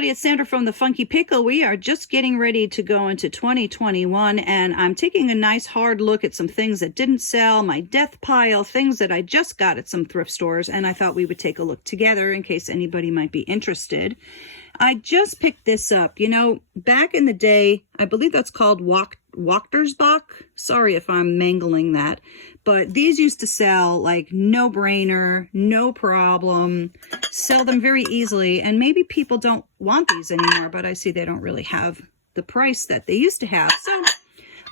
everybody, it's Sandra from the Funky Pickle. We are just getting ready to go into 2021, and I'm taking a nice hard look at some things that didn't sell, my death pile, things that I just got at some thrift stores, and I thought we would take a look together in case anybody might be interested. I just picked this up. You know, back in the day, I believe that's called Wachtersbach. Sorry if I'm mangling that. But these used to sell like no brainer, no problem, sell them very easily. And maybe people don't want these anymore, but I see they don't really have the price that they used to have. So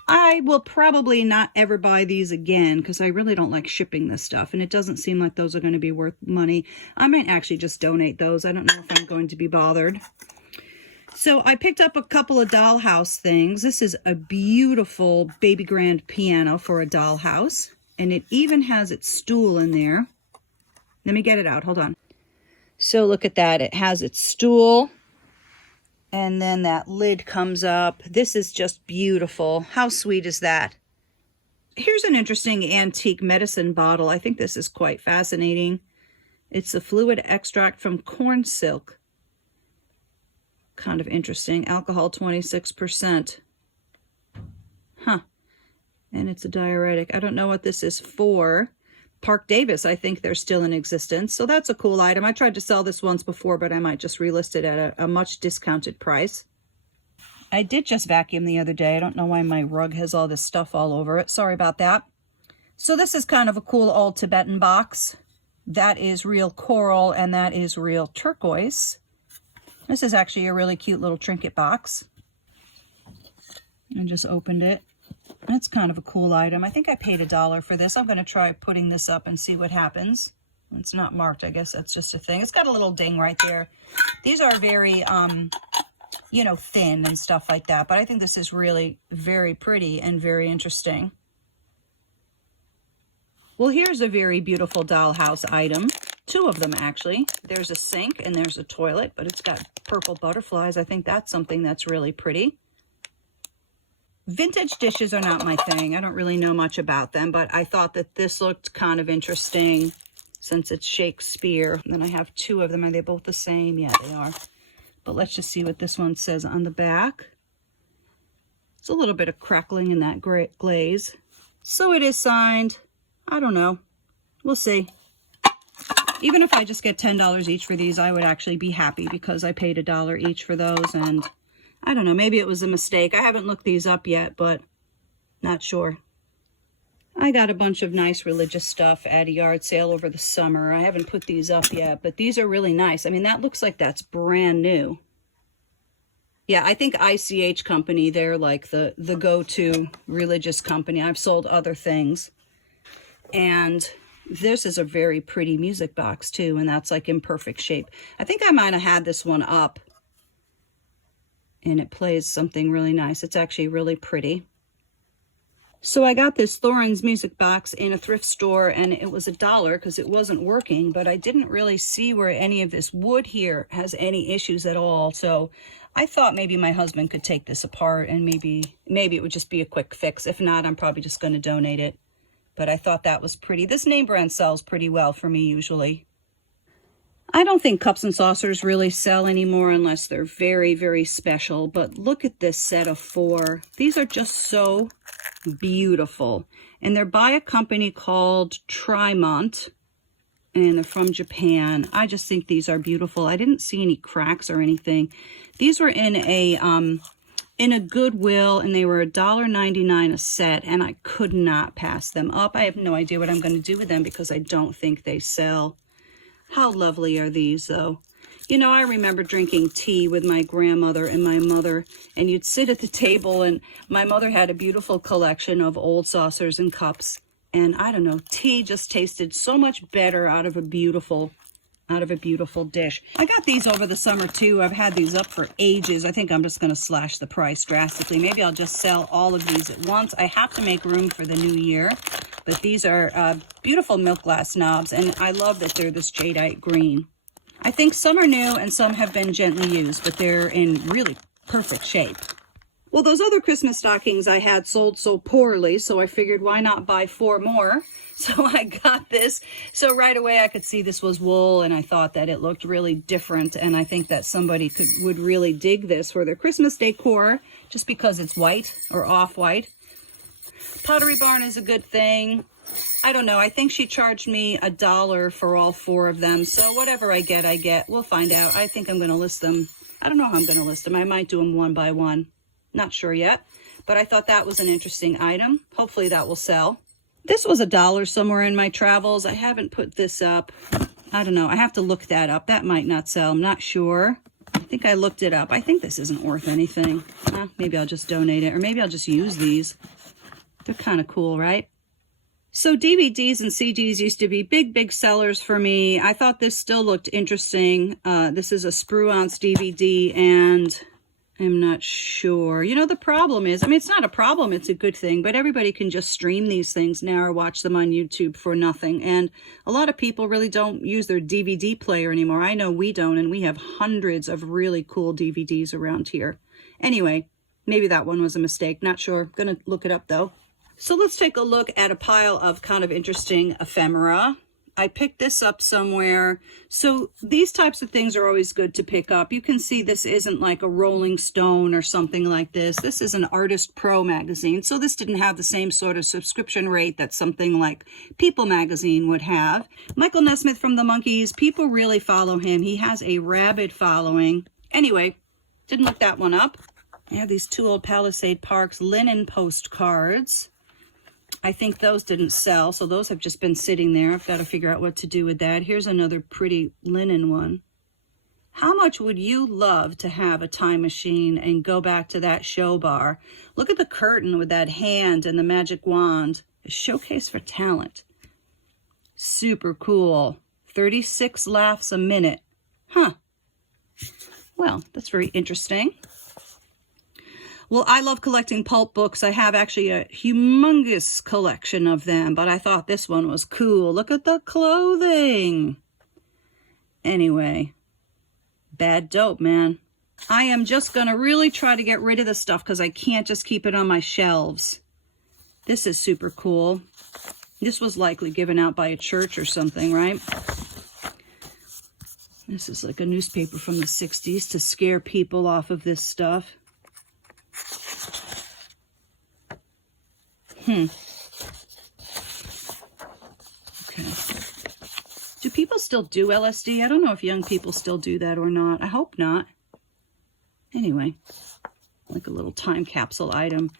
I will probably not ever buy these again because I really don't like shipping this stuff. And it doesn't seem like those are going to be worth money. I might actually just donate those. I don't know if I'm going to be bothered. So I picked up a couple of dollhouse things. This is a beautiful baby grand piano for a dollhouse. And it even has its stool in there. Let me get it out. Hold on. So look at that. It has its stool. And then that lid comes up. This is just beautiful. How sweet is that? Here's an interesting antique medicine bottle. I think this is quite fascinating. It's a fluid extract from corn silk. Kind of interesting. Alcohol 26%. Huh. And it's a diuretic. I don't know what this is for. Park Davis, I think they're still in existence. So that's a cool item. I tried to sell this once before, but I might just relist it at a much discounted price. I did just vacuum the other day. I don't know why my rug has all this stuff all over it. Sorry about that. So this is kind of a cool old Tibetan box. That is real coral and that is real turquoise. This is actually a really cute little trinket box. I just opened it. That's kind of a cool item. I think I paid $1 for this. I'm going to try putting this up and see what happens. It's not marked. I guess that's just a thing. It's got a little ding right there. These are very, you know, thin and stuff like that. But I think this is really very pretty and very interesting. Well, here's a very beautiful dollhouse item. Two of them, actually. There's a sink and there's a toilet, but it's got purple butterflies. I think that's something that's really pretty. Vintage dishes are not my thing. I don't really know much about them, but I thought that this looked kind of interesting since it's Shakespeare. And then I have two of them. Are they both the same? Yeah, they are. But let's just see what this one says on the back. It's a little bit of crackling in that glaze. So it is signed. I don't know. We'll see. Even if I just get $10 each for these, I would actually be happy because I paid $1 each for those, and I don't know, maybe it was a mistake. I haven't looked these up yet, but not sure. I got a bunch of nice religious stuff at a yard sale over the summer. I haven't put these up yet, but these are really nice. I mean, that looks like that's brand new. Yeah, I think ICH Company, they're like the go-to religious company. I've sold other things. And this is a very pretty music box too, and that's like in perfect shape. I think I might have had this one up. And it plays something really nice. It's actually really pretty. So I got this Thorin's music box in a thrift store, and it was $1 because it wasn't working, but I didn't really see where any of this wood here has any issues at all. So I thought maybe my husband could take this apart and maybe it would just be a quick fix. If not, I'm probably just going to donate it. But I thought that was pretty. This name brand sells pretty well for me usually. I don't think cups and saucers really sell anymore unless they're very, very special. But look at this set of 4. These are just so beautiful. And they're by a company called Trimont. And they're from Japan. I just think these are beautiful. I didn't see any cracks or anything. These were in a Goodwill, and they were $1.99 a set. And I could not pass them up. I have no idea what I'm going to do with them because I don't think they sell. How lovely are these, though? You know, I remember drinking tea with my grandmother and my mother, and you'd sit at the table, and my mother had a beautiful collection of old saucers and cups, and I don't know, tea just tasted so much better out of a beautiful dish. I got these over the summer, too. I've had these up for ages. I think I'm just going to slash the price drastically. Maybe I'll just sell all of these at once. I have to make room for the new year. But these are beautiful milk glass knobs, and I love that they're this jadeite green. I think some are new and some have been gently used, but they're in really perfect shape. Well, those other Christmas stockings I had sold so poorly, so I figured why not buy 4 more? So I got this. So right away I could see this was wool, and I thought that it looked really different, and I think that somebody would really dig this for their Christmas decor just because it's white or off-white. Pottery Barn is a good thing. I don't know. I think she charged me $1 for all 4 of them. So whatever I get, I get. We'll find out. I think I'm going to list them. I don't know how I'm going to list them. I might do them one by one. Not sure yet, but I thought that was an interesting item. Hopefully that will sell. This was $1 somewhere in my travels. I haven't put this up. I don't know. I have to look that up. That might not sell. I'm not sure. I think I looked it up. I think this isn't worth anything. Maybe I'll just donate it, or maybe I'll just use these. They're kind of cool, right? So DVDs and CDs used to be big sellers for me. I thought this still looked interesting. This is a Sprue-Once DVD, and I'm not sure. You know, the problem is, I mean, it's not a problem, it's a good thing, but everybody can just stream these things now or watch them on YouTube for nothing. And a lot of people really don't use their DVD player anymore. I know we don't, and we have hundreds of really cool DVDs around here. Anyway, maybe that one was a mistake. Not sure. Gonna look it up though. So let's take a look at a pile of kind of interesting ephemera. I picked this up somewhere. So these types of things are always good to pick up. You can see this isn't like a Rolling Stone or something like this. This is an Artist Pro magazine. So this didn't have the same sort of subscription rate that something like People magazine would have. Michael Nesmith from the Monkees, people really follow him. He has a rabid following. Anyway, didn't look that one up. I have these 2 old Palisade Parks linen postcards. I think those didn't sell, so those have just been sitting there. I've got to figure out what to do with that. Here's another pretty linen one. How much would you love to have a time machine and go back to that show bar? Look at the curtain with that hand and the magic wand. A showcase for talent. Super cool. 36 laughs a minute. Huh. Well, that's very interesting. Well, I love collecting pulp books. I have actually a humongous collection of them, but I thought this one was cool. Look at the clothing. Anyway, bad dope, man. I am just going to really try to get rid of this stuff because I can't just keep it on my shelves. This is super cool. This was likely given out by a church or something, right? This is like a newspaper from the 60s to scare people off of this stuff. Okay. Do people still do LSD? I don't know if young people still do that or not. I hope not. Anyway, like a little time capsule item.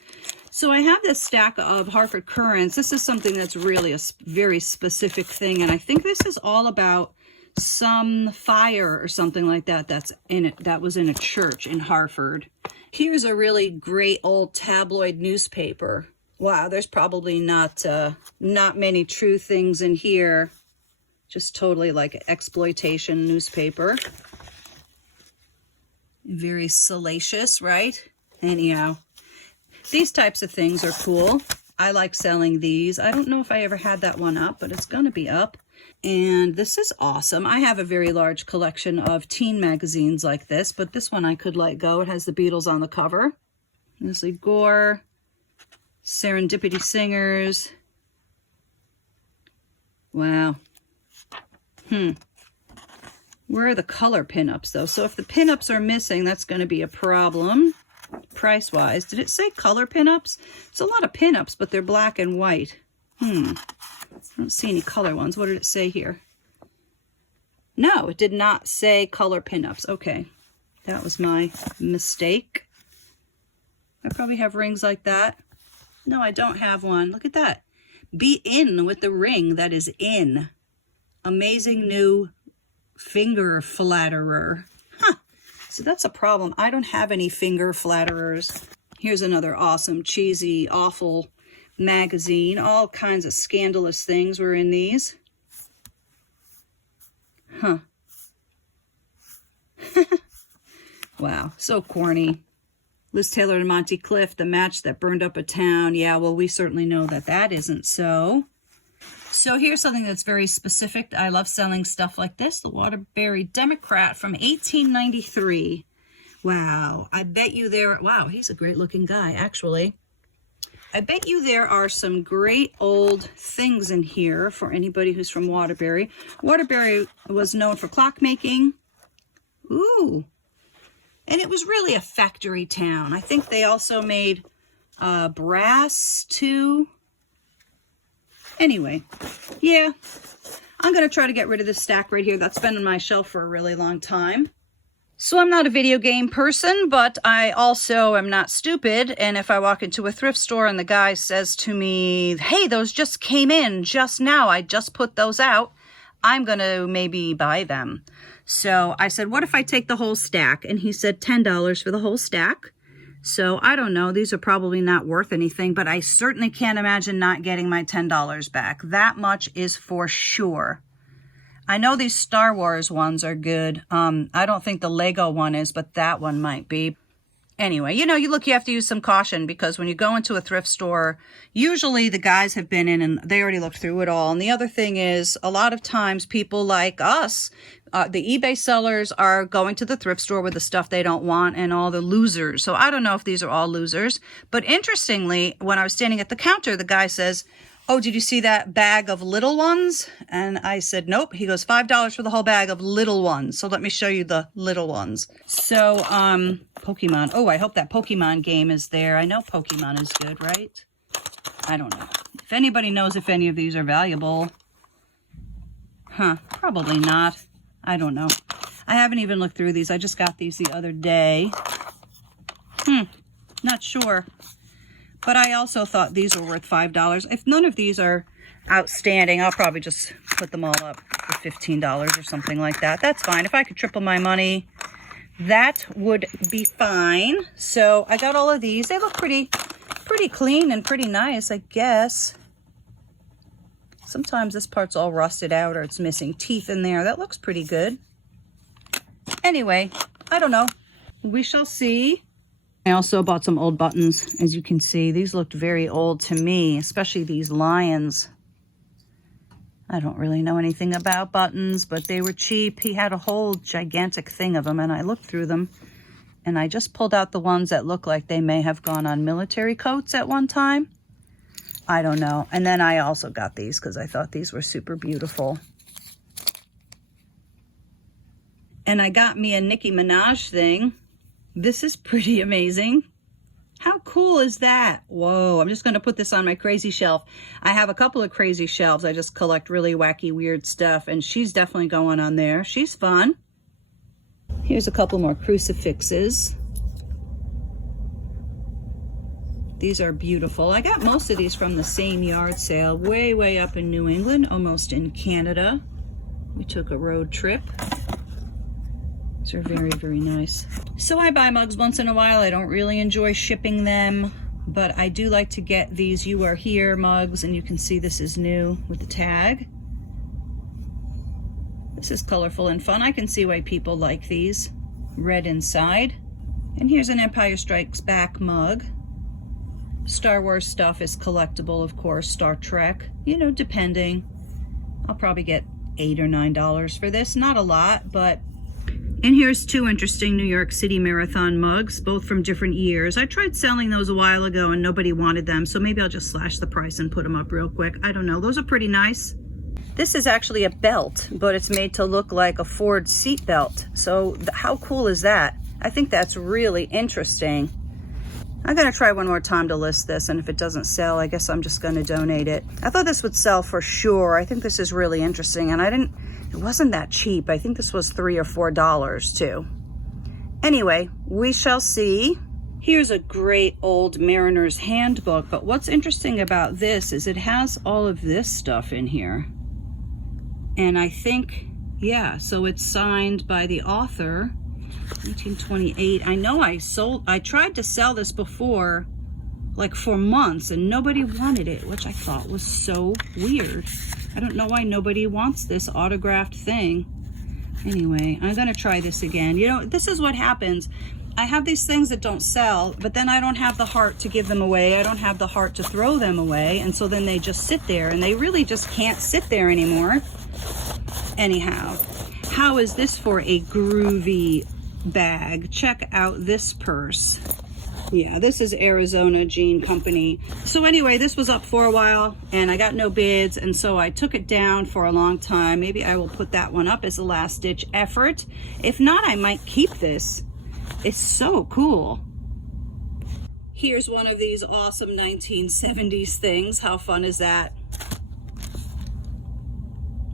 So I have this stack of Hartford Courants. This is something that's really a very specific thing, and I think this is all about some fire or something like that that's in it. That was in a church in Hartford. Here's a really great old tabloid newspaper. Wow, there's probably not many true things in here. Just totally like exploitation newspaper. Very salacious, right? Anyhow, these types of things are cool. I like selling these. I don't know if I ever had that one up, but it's going to be up. And this is awesome. I have a very large collection of teen magazines like this, but this one I could let go. It has the Beatles on the cover. Leslie Gore, Serendipity Singers. Wow. Where are the color pinups, though? So if the pinups are missing, that's going to be a problem, price-wise. Did it say color pinups? It's a lot of pinups, but they're black and white. I don't see any color ones. What did it say here? No, it did not say color pinups. Okay, that was my mistake. I probably have rings like that. No, I don't have one. Look at that. Be in with the ring that is in. Amazing new finger flatterer. So that's a problem. I don't have any finger flatterers. Here's another awesome, cheesy, awful magazine. All kinds of scandalous things were in these. Wow, so corny. Liz Taylor and Monty Clift, the match that burned up a town. Yeah, well, we certainly know that that isn't so. So here's something that's very specific. I love selling stuff like this. The Waterbury Democrat from 1893. Wow, I bet you there, wow, he's a great looking guy, actually. I bet you there are some great old things in here for anybody who's from Waterbury. Waterbury was known for clockmaking. Ooh, and it was really a factory town. I think they also made brass too. Anyway, yeah, I'm going to try to get rid of this stack right here. That's been on my shelf for a really long time. So I'm not a video game person, but I also am not stupid. And if I walk into a thrift store and the guy says to me, hey, those just came in just now, I just put those out, I'm going to maybe buy them. So I said, what if I take the whole stack? And he said $10 for the whole stack. So I don't know, these are probably not worth anything, but I certainly can't imagine not getting my $10 back. That much is for sure. I know these Star Wars ones are good. I don't think the Lego one is, but that one might be. Anyway, you know, you have to use some caution, because when you go into a thrift store, usually the guys have been in and they already looked through it all. And the other thing is, a lot of times people like us, the eBay sellers, are going to the thrift store with the stuff they don't want, and all the losers. So I don't know if these are all losers. But interestingly, when I was standing at the counter, the guy says, oh, did you see that bag of little ones? And I said, nope. He goes, $5 for the whole bag of little ones. So let me show you the little ones. So, Pokemon. Oh, I hope that Pokemon game is there. I know Pokemon is good, right? I don't know. If anybody knows if any of these are valuable. Huh, probably not. I don't know. I haven't even looked through these. I just got these the other day. Not sure. But I also thought these were worth $5. If none of these are outstanding, I'll probably just put them all up for $15 or something like that. That's fine. If I could triple my money, that would be fine. So I got all of these. They look pretty clean and pretty nice, I guess. Sometimes this part's all rusted out or it's missing teeth in there. That looks pretty good. Anyway, I don't know. We shall see. I also bought some old buttons. As you can see, these looked very old to me, especially these lions. I don't really know anything about buttons, but they were cheap. He had a whole gigantic thing of them, and I looked through them, and I just pulled out the ones that look like they may have gone on military coats at one time. I don't know. And then I also got these because I thought these were super beautiful. And I got me a Nicki Minaj thing. This is pretty amazing. How cool is that? Whoa, I'm just going to put this on my crazy shelf. I have a couple of crazy shelves. I just collect really wacky, weird stuff, and she's definitely going on there. She's fun. Here's a couple more crucifixes. These are beautiful. I got most of these from the same yard sale, way up in New England, almost in Canada. We took a road trip. These are very nice. So I buy mugs once in a while. I don't really enjoy shipping them, but I do like to get these You Are Here mugs, and you can see this is new with the tag. This is colorful and fun. I can see why people like these. Red inside. And here's an Empire Strikes Back mug. Star Wars stuff is collectible, of course. Star Trek, you know, depending. I'll probably get $8 or $9 for this. Not a lot, but... And here's two interesting New York City Marathon mugs, both from different years. I tried selling those a while ago and nobody wanted them, so maybe I'll just slash the price and put them up real quick. I don't know. Those are pretty nice. This is actually a belt, but it's made to look like a Ford seat belt. So how cool is that? I think that's really interesting. I'm going to try one more time to list this, and if it doesn't sell, I guess I'm just going to donate it. I thought this would sell for sure. I think this is really interesting, and it wasn't that cheap. I think this was $3 or $4 too. Anyway, we shall see. Here's a great old Mariner's Handbook, but what's interesting about this is it has all of this stuff in here. And I think, yeah, so it's signed by the author, 1928. I know I tried to sell this before, like for months, and nobody wanted it, which I thought was so weird. I don't know why nobody wants this autographed thing. Anyway, I'm gonna try this again. You know, this is what happens. I have these things that don't sell, but then I don't have the heart to give them away. I don't have the heart to throw them away. And so then they just sit there, and they really just can't sit there anymore. Anyhow, how is this for a groovy bag. Check out this purse. Yeah, this is Arizona Jean Company. So anyway, this was up for a while and I got no bids, and so I took it down for a long time. Maybe I will put that one up as a last ditch effort. If not, I might keep this. It's so cool. Here's one of these awesome 1970s things. How fun is that?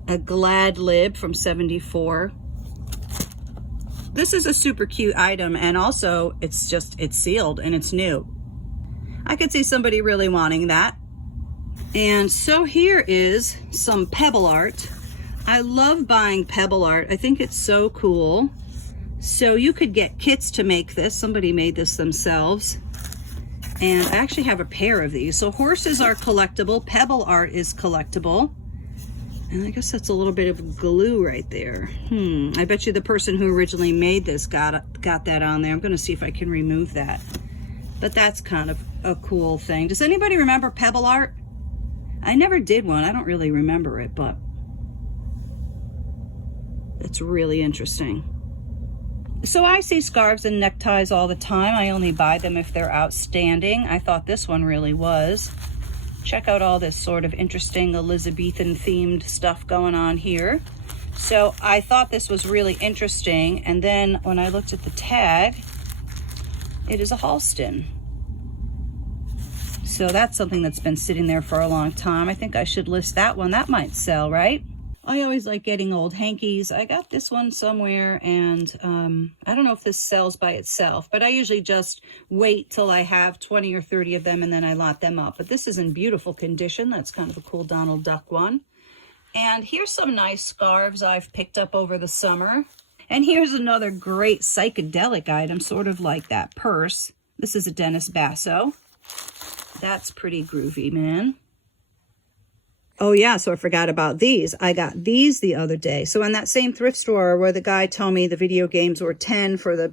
A Glad lib from 74. This is a super cute item, and also it's sealed and it's new. I could see somebody really wanting that. And so here is some Pebble art. I love buying Pebble art. I think it's so cool. So you could get kits to make this. Somebody made this themselves. And I actually have a pair of these. So horses are collectible. Pebble art is collectible. And I guess that's a little bit of glue right there. I bet you the person who originally made this got that on there. I'm going to see if I can remove that. But that's kind of a cool thing. Does anybody remember Pebble art? I never did one. I don't really remember it, but it's really interesting. So I see scarves and neckties all the time. I only buy them if they're outstanding. I thought this one really was. Check out all this sort of interesting Elizabethan themed stuff going on here. So I thought this was really interesting. And then when I looked at the tag, it is a Halston. So that's something that's been sitting there for a long time. I think I should list that one. That might sell, right? I always like getting old hankies. I got this one somewhere, and I don't know if this sells by itself, but I usually just wait till I have 20 or 30 of them and then I lot them up. But this is in beautiful condition. That's kind of a cool Donald Duck one. And here's some nice scarves I've picked up over the summer. And here's another great psychedelic item, sort of like that purse. This is a Dennis Basso. That's pretty groovy, man. Oh yeah, so I forgot about these. I got these the other day. So in that same thrift store where the guy told me the video games were 10 for the,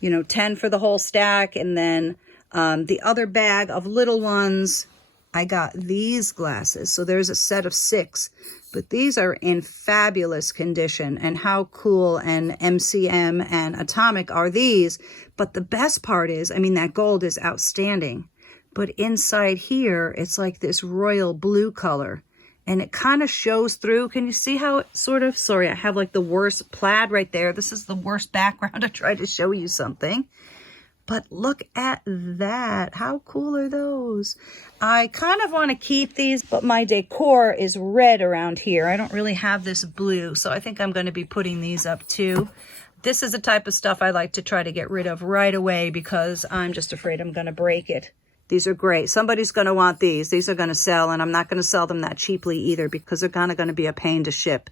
10 for the whole stack, and then the other bag of little ones, I got these glasses. So there's a set of 6, but these are in fabulous condition. And how cool and MCM and Atomic are these? But the best part is, that gold is outstanding. But inside here, it's like this royal blue color. And it kind of shows through. Can you see how it sort of, sorry, I have like the worst plaid right there. This is the worst background to try to show you something. But look at that. How cool are those? I kind of want to keep these, but my decor is red around here. I don't really have this blue, so I think I'm going to be putting these up too. This is the type of stuff I like to try to get rid of right away because I'm just afraid I'm going to break it. These are great. Somebody's going to want these. These are going to sell, and I'm not going to sell them that cheaply either because they're kind of going to be a pain to ship.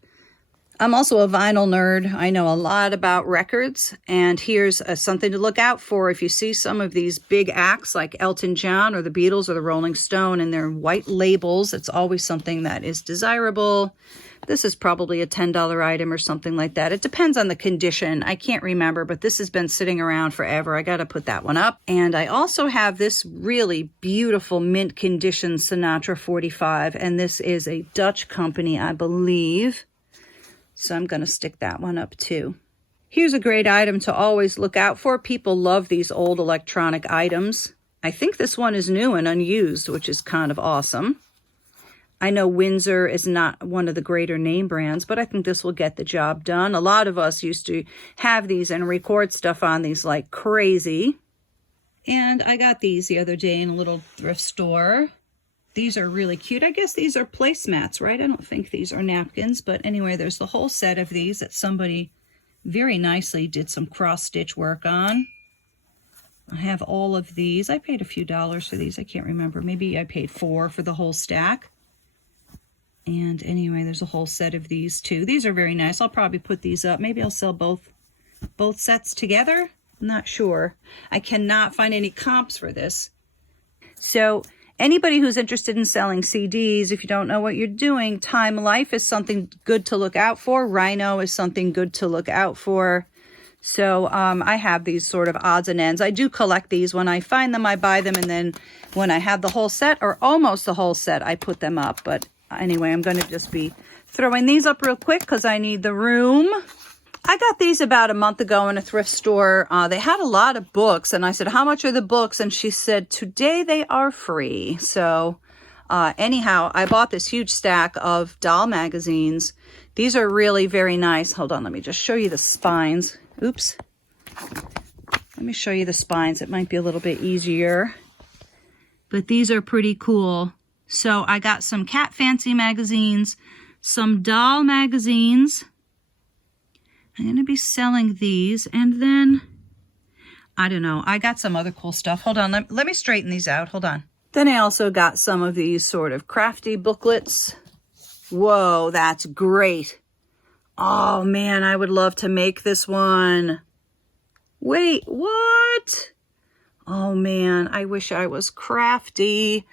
I'm also a vinyl nerd. I know a lot about records, and here's something to look out for. If you see some of these big acts like Elton John or the Beatles or the Rolling Stone and their white labels, it's always something that is desirable. This is probably a $10 item or something like that. It depends on the condition. I can't remember, but this has been sitting around forever. I got to put that one up. And I also have this really beautiful mint condition Sinatra 45, and this is a Dutch company, I believe. So I'm going to stick that one up too. Here's a great item to always look out for. People love these old electronic items. I think this one is new and unused, which is kind of awesome. I know Windsor is not one of the greater name brands, but I think this will get the job done. A lot of us used to have these and record stuff on these like crazy. And I got these the other day in a little thrift store. These are really cute. I guess these are placemats, right? I don't think these are napkins, but anyway, there's the whole set of these that somebody very nicely did some cross-stitch work on. I have all of these. I paid a few dollars for these. I can't remember. Maybe I paid $4 for the whole stack. And anyway, there's a whole set of these too. These are very nice. I'll probably put these up. Maybe I'll sell both sets together. I'm not sure. I cannot find any comps for this. So anybody who's interested in selling CDs, if you don't know what you're doing, Time Life is something good to look out for. Rhino is something good to look out for. So I have these sort of odds and ends. I do collect these. When I find them, I buy them. And then when I have the whole set or almost the whole set, I put them up. But anyway, I'm going to just be throwing these up real quick because I need the room. I got these about a month ago in a thrift store. They had a lot of books, and I said, how much are the books? And she said, today they are free. So anyhow, I bought this huge stack of doll magazines. These are really very nice. Hold on, let me just show you the spines. Oops. Let me show you the spines. It might be a little bit easier. But these are pretty cool. So I got some cat fancy magazines, some doll magazines. I'm going to be selling these, and then, I don't know, I got some other cool stuff. Hold on, let me straighten these out. Hold on. Then I also got some of these sort of crafty booklets. Whoa, that's great. Oh, man, I would love to make this one. Wait, what? Oh, man, I wish I was crafty.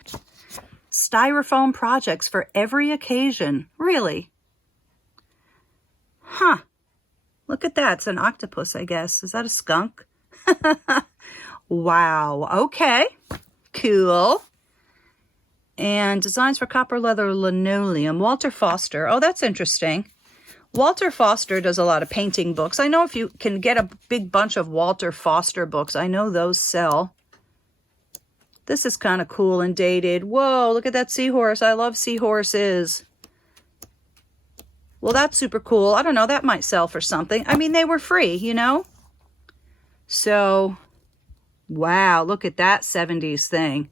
Styrofoam projects for every occasion. Really? Huh. Look at that. It's an octopus, I guess. Is that a skunk? Wow. Okay. Cool. And designs for copper leather linoleum. Walter Foster. Oh, that's interesting. Walter Foster does a lot of painting books. I know if you can get a big bunch of Walter Foster books, I know those sell. This is kind of cool and dated. Whoa, look at that seahorse. I love seahorses. Well, that's super cool. I don't know, that might sell for something. I mean, they were free, you know? So, wow, look at that 70s thing.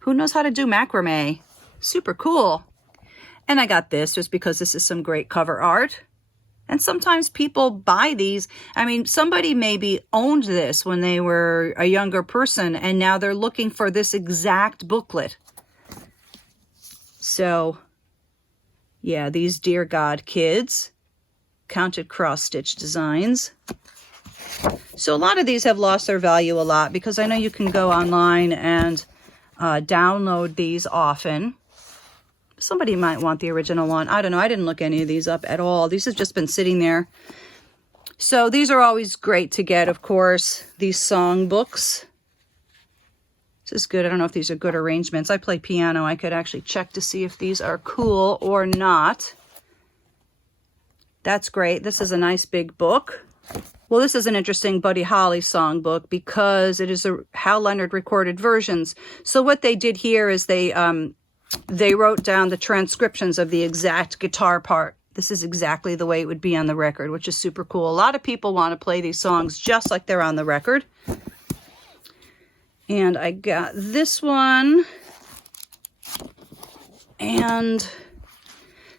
Who knows how to do macrame? Super cool. And I got this just because this is some great cover art. And sometimes people buy these. I mean, somebody maybe owned this when they were a younger person, and now they're looking for this exact booklet. So, yeah, these Dear God kids, counted cross-stitch designs. So a lot of these have lost their value a lot because I know you can go online and download these often. Somebody might want the original one. I don't know. I didn't look any of these up at all. These have just been sitting there. So these are always great to get, of course. These song books. This is good. I don't know if these are good arrangements. I play piano. I could actually check to see if these are cool or not. That's great. This is a nice big book. Well, this is an interesting Buddy Holly songbook because it is a Hal Leonard recorded versions. So what they did here is they wrote down the transcriptions of the exact guitar part. This is exactly the way it would be on the record, which is super cool. A lot of people want to play these songs just like they're on the record. And I got this one. And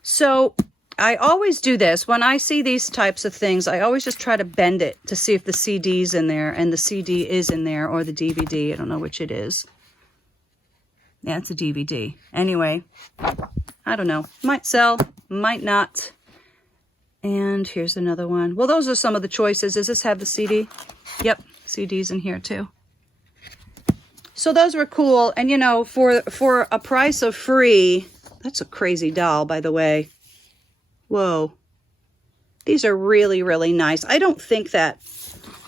so I always do this. When I see these types of things, I always just try to bend it to see if the CD's in there, and the CD is in there, or the DVD. I don't know which it is. Yeah, it's a DVD. Anyway, I don't know. Might sell, might not. And here's another one. Well, those are some of the choices. Does this have the CD? Yep, CD's in here too. So those were cool. And, you know, for a price of free, that's a crazy doll, by the way. Whoa. These are really, really nice. I don't think that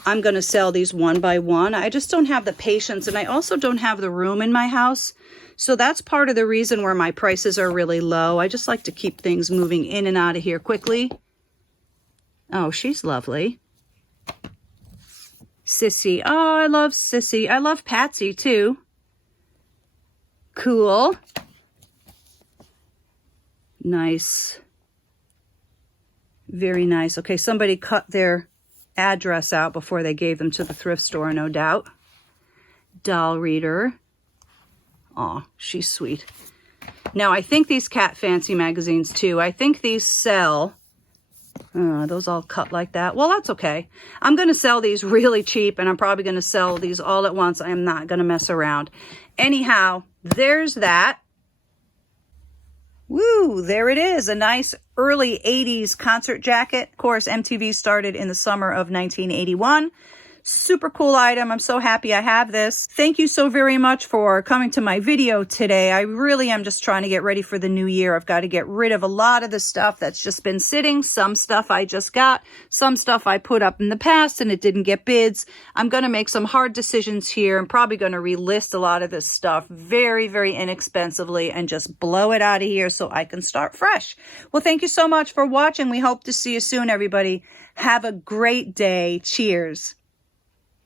I'm going to sell these one by one. I just don't have the patience, and I also don't have the room in my house. So that's part of the reason where my prices are really low. I just like to keep things moving in and out of here quickly. Oh, she's lovely. Sissy. Oh, I love Sissy. I love Patsy, too. Cool. Nice. Very nice. Okay, somebody cut their address out before they gave them to the thrift store, no doubt. Doll reader. Aw, she's sweet. Now, I think these Cat Fancy magazines, too, I think these sell. Those all cut like that. Well, that's okay. I'm going to sell these really cheap, and I'm probably going to sell these all at once. I am not going to mess around. Anyhow, there's that. Woo, there it is. A nice early 80s concert jacket. Of course, MTV started in the summer of 1981. Super cool item. I'm so happy I have this. Thank you so very much for coming to my video today. I really am just trying to get ready for the new year. I've got to get rid of a lot of the stuff that's just been sitting. Some stuff I just got, some stuff I put up in the past and it didn't get bids. I'm going to make some hard decisions here. I'm probably going to relist a lot of this stuff very, very inexpensively and just blow it out of here so I can start fresh. Well, thank you so much for watching. We hope to see you soon, everybody. Have a great day. Cheers.